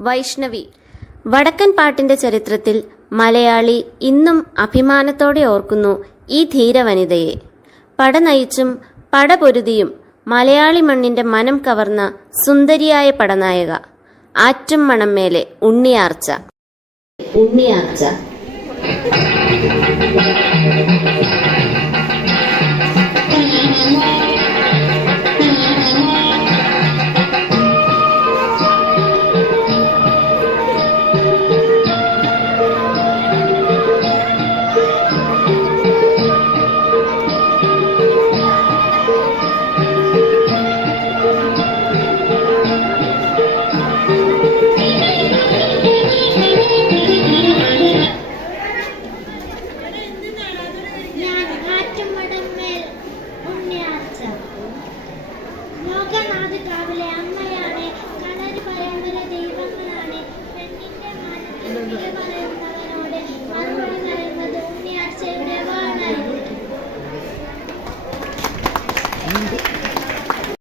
വൈഷ്ണവി. വടക്കൻ പാട്ടിന്റെ ചരിത്രത്തിൽ മലയാളി ഇന്നും അഭിമാനത്തോടെ ഓർക്കുന്നു ഈ ധീരവനിതയെ. പടനയിച്ചും പടപൊരുതിയും മലയാളി മണ്ണിന്റെ മനം കവർന്ന സുന്ദരിയായ പടനായക. ആറ്റും മണം മേലെ ഉണ്ണിയാർച്ച. പറയുന്നവരോട് മറുപടി